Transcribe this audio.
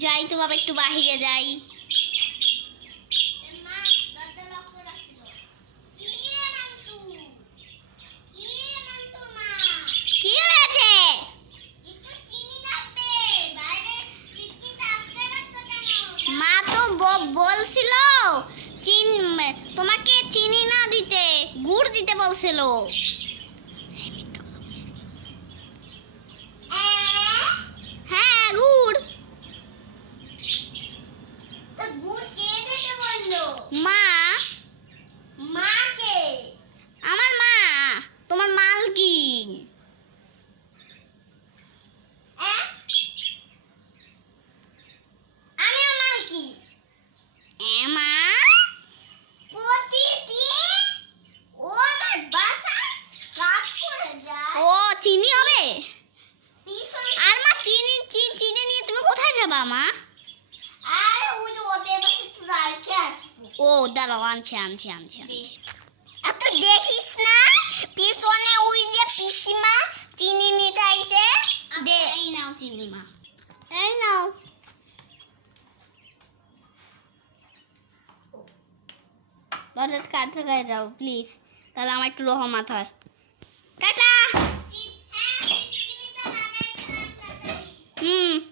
যাই তো বাবা, একটু বাহিরে যাই। কি হয়েছে? মা তো বলছিল তোমাকে চিনি না দিতে, গুড় দিতে বলছিল। হ্যাঁ, গুড়। মা। আমার মা। তোমার মালকিন। মা, ও চিনি হবে। আর মা, চিনি নিয়ে তুমি কোথায় যাবা মা? ও দাঁড়াও, আনছি। এত দেখিস না, পিছনে ওই যে পিসিমা চিনি নিতে আইছে। এই নাও চিনি মা, এই নাও। দরজা কাটতে গায়ে যাও প্লিজ, তাহলে আমার একটু রহমত হয়। টাটা। হুম।